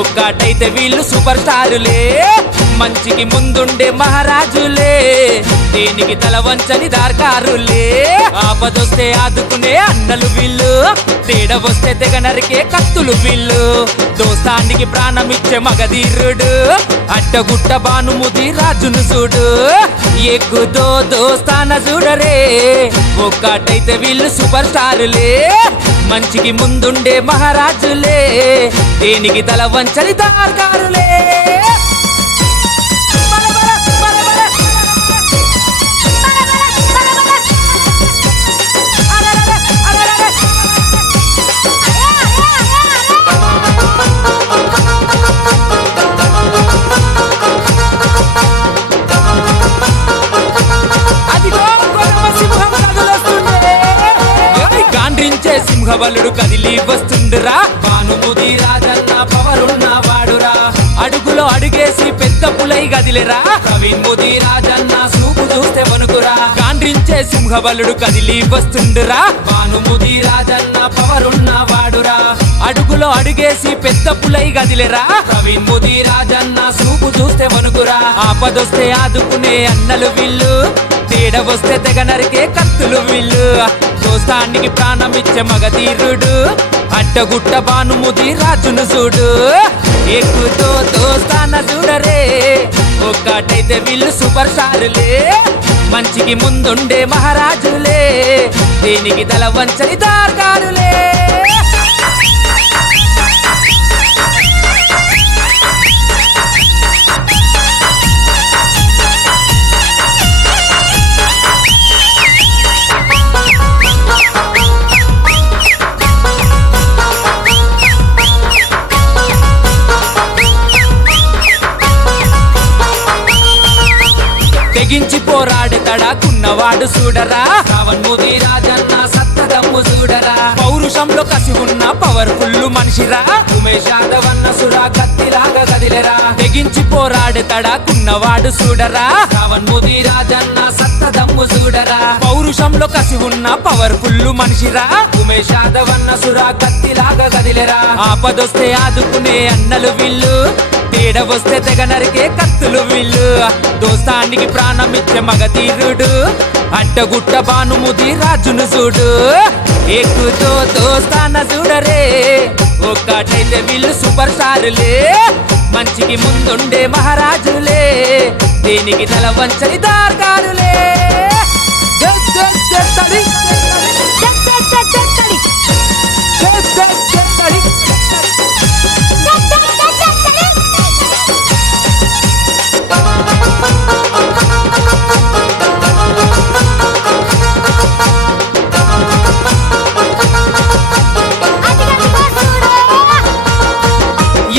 ఒక్కటైతే వీళ్ళు సూపర్ స్టారులే, మంచికి ముందుండే మహారాజులే, దేనికి తల వంచని దార్కారులే, ఆపదొస్తే ఆదుకునే అన్నలు వీళ్ళు, తేడా వస్తే తెగ నరికే కత్తులు వీళ్ళు, దోస్తానికి ప్రాణమిచ్చే మగధీరుడు, అడ్డగుట్ట భానుముది రాజును చూడు, ఎక్కుదో దోస్తాన చూడరే, ఒక్కటైతే వీళ్ళు సూపర్ స్టారులే, మంచికి ముందుండే మహారాజులే, దేనికి తల వంచని దార్కారులే. సింహబలుడు కదిలి వస్తుండురా, భానుముది రాజన్న పవరున్న వాడురా, అడుగులో అడుగేసి పెద్ద పులై గదిలేరా, ప్రవీణ్ముది రాజన్న సూపు చూస్తే వణుకురా, గాండ్రించే సింహబలుడు కదిలి వస్తుండురా, భానుముది రాజన్న పవరున్న వాడురా, అడుగులో అడుగేసి పెద్ద పులై గదిలేరా, ప్రవీణ్ముది రాజన్న సూపు చూస్తే వణుకురా, ఆపదొస్తే ఆదుకునే అన్నలు వీళ్ళు, తేడా వస్తే తెగ నరికే కత్తులు వీళ్ళు, దోస్తానికి ప్రాణమిచ్చే మగధీరుడు, అడ్డగుట్ట భానుముది రాజును చూడు, ఎక్కుతో దోస్తాన చూడరే, ఒక్కటైతే వీళ్ళు సూపర్ స్టారులే, మంచికి ముందుండే మహారాజులే, దేనికి తల వంచని దార్కారులే. తెగించి పోరాడతాడాకున్నవాడు చూడరా, రావణ్ముది రాజన్న సత్తదమ్ము చూడరా, పౌరుషంలో కసి ఉన్న పవర్ఫుల్ మనిషిరా, ఉమేష్ యాదవ్ అన్న సురా కత్తిలాగా కదిలేరా, తెగించి పోరాడతాడాకున్నవాడు చూడరా, రావణ్ముది రాజన్న సత్తదమ్ము చూడరా, పౌరుషంలో కసి ఉన్న పవర్ఫుల్ మనిషిరా, ఉమేష్ యాదవ్ అన్న సురా కత్తిలాగా కదిలేరా, ఆపదొస్తే ఆదుకునే అన్నలు వీళ్ళు, తేడా వస్తే తెగ నరికే కత్తులు వీళ్ళు, దోస్తానికి ప్రాణమిచ్చే మగధీరుడు, అడ్డగుట్ట భానుముది రాజును చూడు, ఎక్కుతో దోస్తాన చూడరే, ఒక్కటైతే వీళ్ళు సూపర్ స్టారులే, మంచికి ముందుండే మహారాజులే, దేనికి తల వంచని దార్కారులే.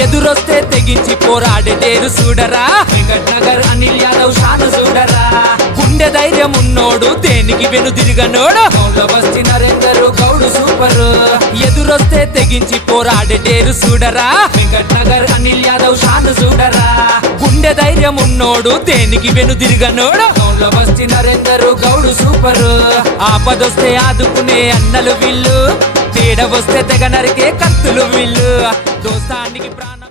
ఎదురొస్తే తెగించి పోరాడేటేరు చూడరా, వెంకట్ నగర్ అనిల్ యాదవ్ షాను చూడరా, గుండె ధైర్యం ఉన్నోడు దేనికి వెనుదిరగనోడు, బస్తి నరేందర్ గౌడు సూపర్, ఎదురొస్తే తెగించి పోరాడేటేరు చూడరా, వెంకట్ నగర్ అనిల్ యాదవ్ షాను చూడరా, గుండె ధైర్యం ఉన్నోడు దేనికి వెనుదిరగనోడు, బస్తి నరేందర్ గౌడు సూపర్, ఆపదొస్తే ఆదుకునే అన్నలు వీళ్ళు, తేడా వస్తే తెగ నరికే కత్తులు వీళ్ళు, దోస్తానికి ప్రాణం